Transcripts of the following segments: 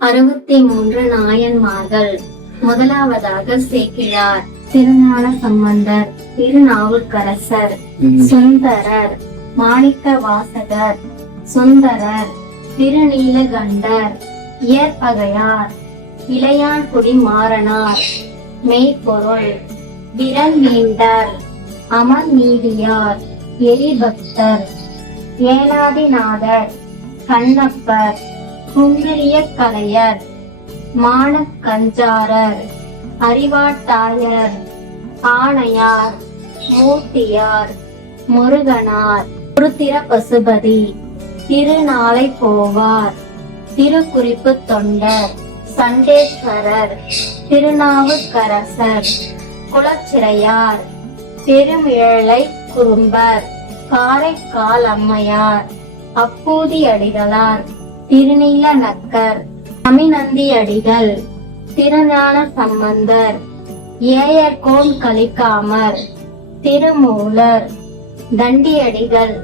அறுபத்தி மூன்று நாயன்மார்கள். முதலாவதாக சேக்கிழார் திருஞான சம்பந்தர் திருநாவுக்கரசர் சுந்தரர் மாணிக்க வாசகர் சுந்தரர் திருநீலகண்டர் இயற்பகையார் இளையான்குடி மாறனார் மெய்ப்பொருள் விரல் நீண்டர் அமர் நீதியார் எரிபக்தர் ஏனாதிநாதர் கண்ணப்பர் குங்கிரிய கலையர் மானக்கஞ்சாரர் அறிவாட்டாயர் ஆணையார் மூர்த்தியார் முருகனார் குருத்திர பசுபதி திருநாளை போவார் திருக்குறிப்பு தொண்டர் சண்டேஸ்வரர் திருநாவுக்கரசர் குலச்சிறையார் பெருமிழலை குறும்பர் காரைக்கால் அம்மையார் அப்பூதி அடிகளார் திருநீல நக்கர் தமிநந்தி அடிகள் திருஞான சம்பந்தர் ஏயர்கோன் கலிக்காமர் திருமூலர் தண்டியடிகள்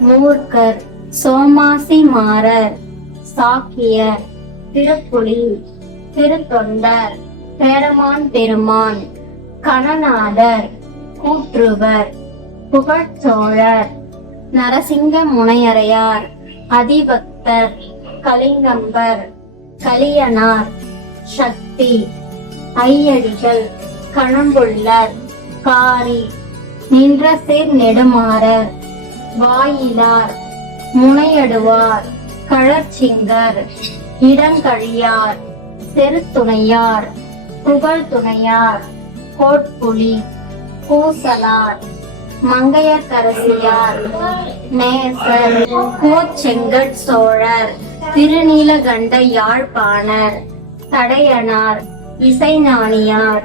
மூர்க்கர் சோமாசி மாறர் சாக்கியர் திருப்புலி திருத்தொண்டர் பேரமான் பெருமான் கணநாதர் கூற்றுவர் புகழ்ச்சோழர் நரசிங்க முனையரையார் அதிபக்தர் கலிங்கம்பர் கலியனார் சக்தி ஐயடிகள் கணம்புள்ளர் காரி நின்ற சீர் நெடுமாறர் வாயிலார் முனையடுவார் கழற்சிங்கர் இடங்கழியார் செருத்துணையார் புகழ் துணையார் கோட்புலி பூசலார் மங்கையக்கரசியார் நேசர் கோச்செங்கட் சோழர். திருநீலகண்ட யாழ்ப்பாணர் தடையனார் இசைஞானியார்.